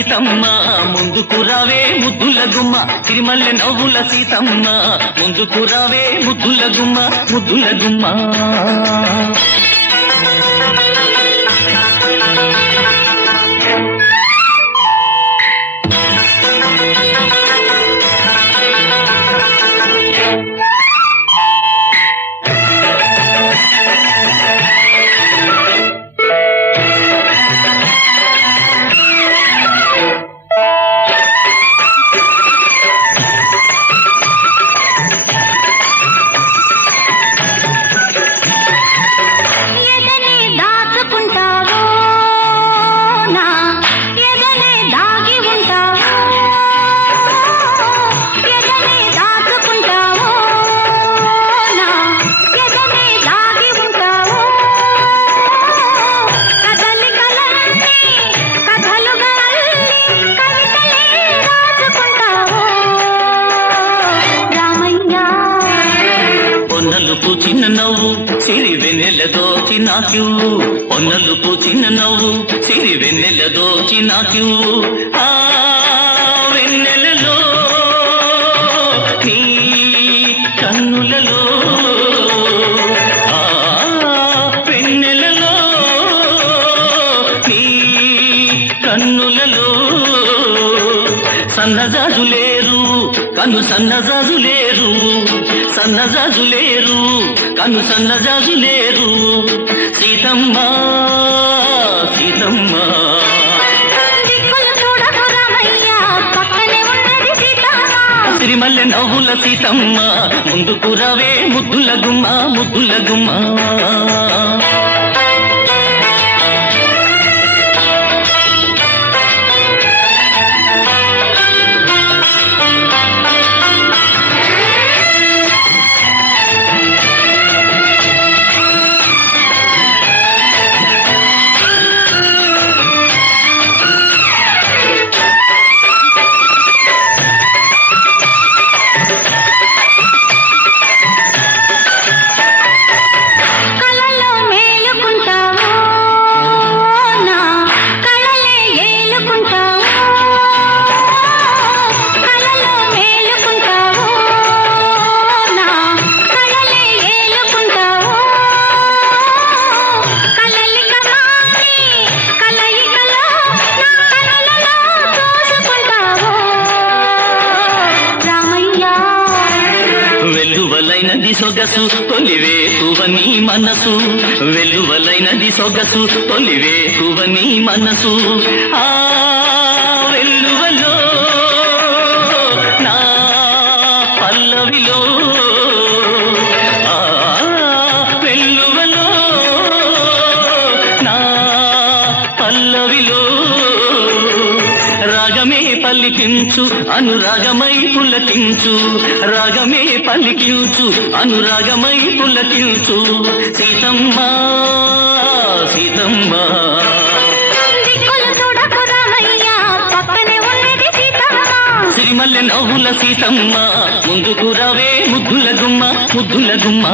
సీతమ్మ ముందుకు రావే ముద్దుల గుమ్మ సిరిమల్లె నవ్వుల సీతమ్మ ముందుకు రావే ముద్దుల గుమ్మ ముద్దుల గుమ్మ పొన్నలుపు చిన్న నవ్వు సిరి వెన్నెల దోచి నాక్యూ పొన్నలుపు చిన్న నవ్వు సిరి వెన్నెల దోచి నాక్యూ ఆ వెన్నెలలో నీ కన్నులలో ఆ వెన్నెలలో నీ కన్నులలో సన్నజాజులేరు కన్ను సన్నజాజులేరు సన్నజాజులేరు కన్ను సన్నజాజులేరు సీతమ్మ సీతమ్మ సిరిమల్లె నవ్వుల సీతమ్మ ముందుకు రావే ముద్దుల గుమ్మ ముద్దుల గుమ్మ వెల్లువలైనది సొగసు తొలివేకువని మనసు వెల్లువలైనది సొగసు తొలివేకువని మనసు ఆ వెల్లువలో నా పల్లవిలో ఆ వెల్లువలో నా పల్లవిలో రాగమే పలికించు అనురాగమై పులకించు రాగమే పలికించు అనురాగమై పులకించు సీతమ్మ సీతమ్మ సిరిమల్లె నవ్వుల సీతమ్మ ముందుకు రావే ముద్దుల గుమ్మ ముద్దుల గుమ్మ